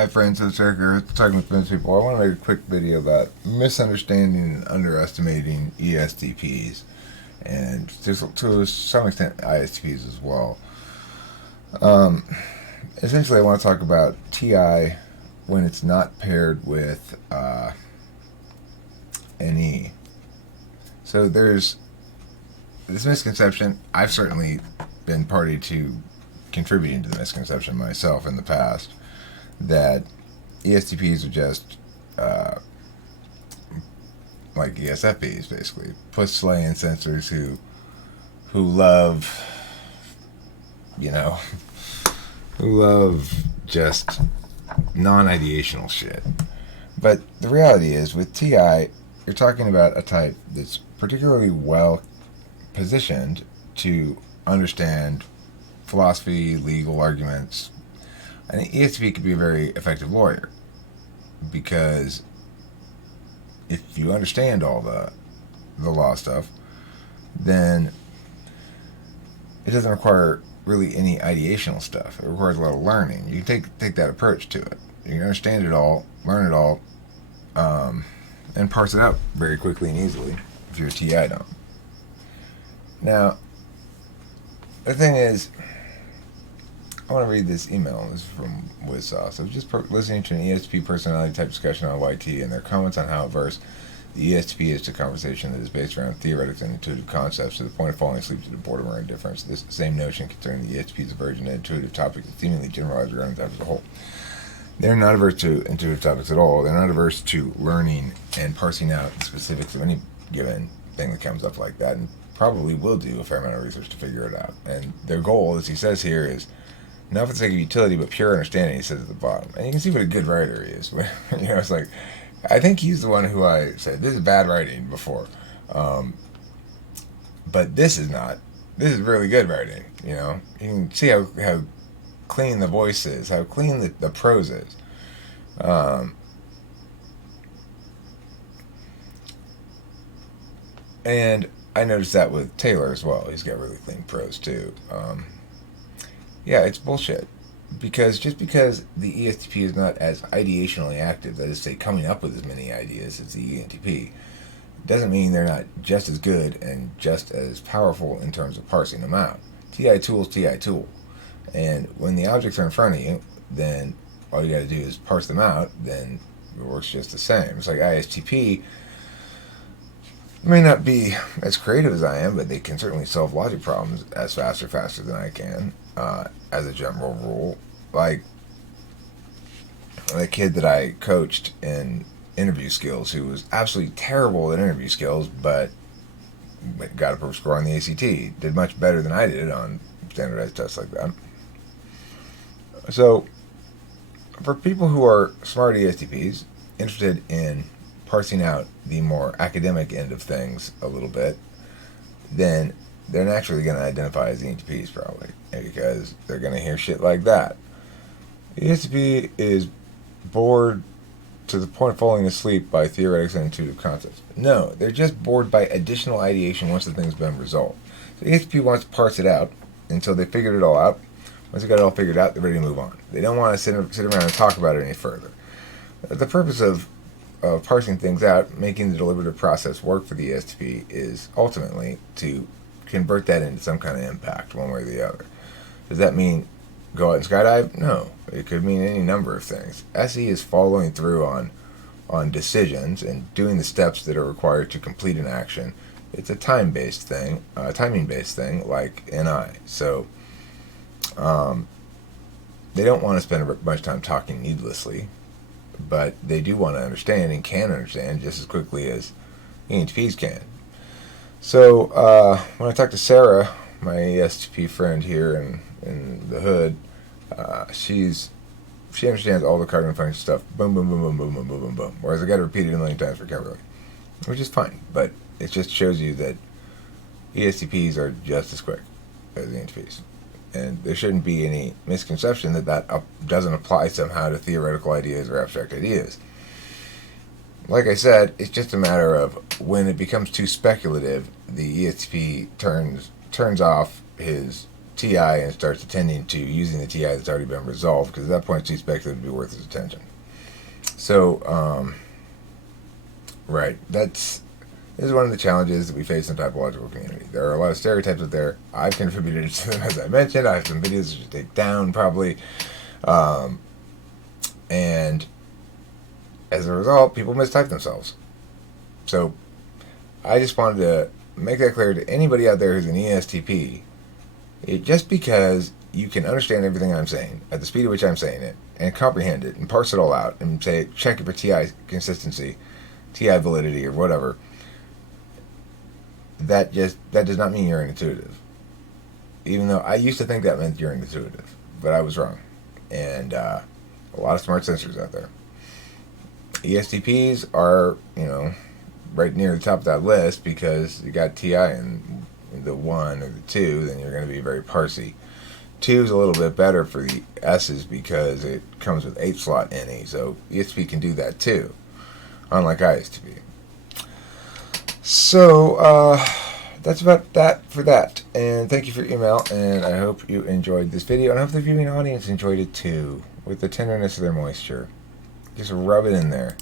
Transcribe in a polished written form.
Hi friends, it's Eric here, talking with business people. I want to make a quick video about misunderstanding and underestimating ESTPs, and to some extent ISTPs as well. Um, Essentially, I want to talk about TI when it's not paired with an E. So there's this misconception. I've certainly been party to contributing to the misconception myself in the past that ESTPs are just like ESFPs, basically push slaying sensors who love, you know, who love just non-ideational shit. But the reality is, with TI, you're talking about a type that's particularly well positioned to understand philosophy, legal arguments. An ESTP could be a very effective lawyer because if you understand all the law stuff, then it doesn't require really any ideational stuff. It requires a lot of learning. You can take that approach to it. You can understand it all, learn it all, and parse it out very quickly and easily if you're a TI don't. Now, the thing is, I want to read this email. This is from Wizsauce. I was just listening to an ESTP personality type discussion on YT and their comments on how averse the ESTP is to conversation that is based around theoretical and intuitive concepts to the point of falling asleep to the boredom or indifference. This same notion concerning the ESTP's aversion to intuitive topics is seemingly generalized around the type as a whole. They're not averse to intuitive topics at all. They're not averse to learning and parsing out the specifics of any given thing that comes up like that, and probably will do a fair amount of research to figure it out. And their goal, as he says here, is not for the sake of utility, but pure understanding, he says at the bottom. And you can see what a good writer he is. It's like, I think he's the one who I said, this is bad writing before. But this is not. This is really good writing, You can see how clean the voice is, how clean the prose is. And I noticed that with Taylor as well. He's got really clean prose too. Yeah, it's bullshit. Just because the ESTP is not as ideationally active, that is to say, coming up with as many ideas as the ENTP, doesn't mean they're not just as good and just as powerful in terms of parsing them out. TI tool is TI tool. And when the objects are in front of you, then all you got to do is parse them out, then it works just the same. It's like ISTP may not be as creative as I am, but they can certainly solve logic problems as faster than I can, as a general rule. Like the kid that I coached in interview skills, who was absolutely terrible at interview skills, but got a perfect score on the ACT, did much better than I did on standardized tests like that. So, for people who are smart ESTPs, interested in parsing out the more academic end of things a little bit, then they're naturally going to identify as ENTPs probably, because they're going to hear shit like that. ESTP is bored to the point of falling asleep by theoretical and intuitive concepts. No, they're just bored by additional ideation once the thing's been resolved. So ESTP wants to parse it out until they figured it all out. Once they got it all figured out, they're ready to move on. They don't want to sit around and talk about it any further. The purpose of parsing things out, making the deliberative process work for the ESTP, is ultimately to convert that into some kind of impact, one way or the other. Does that mean go out and skydive? No. It could mean any number of things. SE is following through on decisions and doing the steps that are required to complete an action. It's a timing-based thing, like NI. So, they don't want to spend much time talking needlessly, but they do want to understand and can understand just as quickly as ENTPs can. So, when I talked to Sarah, my ESTP friend here in the hood, she understands all the cognitive function stuff. Boom, boom, boom, boom, boom, boom, boom, boom, boom. Whereas I got to repeat it a million times for Kimberly, which is fine. But it just shows you that ESTPs are just as quick as ENTPs. And there shouldn't be any misconception that doesn't apply somehow to theoretical ideas or abstract ideas. Like I said, it's just a matter of when it becomes too speculative, the ESTP turns off his TI and starts attending to using the TI that's already been resolved, because at that point it's expected to be worth his attention. So, right, this is one of the challenges that we face in the typological community. There are a lot of stereotypes out there. I've contributed to them, as I mentioned. I have some videos to take down, probably. And as a result, people mistype themselves. So I just wanted to make that clear to anybody out there who's an ESTP. Just because you can understand everything I'm saying at the speed at which I'm saying it, and comprehend it, and parse it all out, and say, check it for TI consistency, TI validity, or whatever, that does not mean you're intuitive. Even though I used to think that meant you're intuitive, but I was wrong. And a lot of smart sensors out there. ESTPs are, right near the top of that list, because you got TI in the 1 or the 2, then you're going to be very parsy. 2 is a little bit better for the S's because it comes with 8-slot NE, so ESTP can do that too, unlike ISTP. So that's about that for that, and thank you for your email, and I hope you enjoyed this video, and I hope the viewing audience enjoyed it too, with the tenderness of their moisture. Just rub it in there.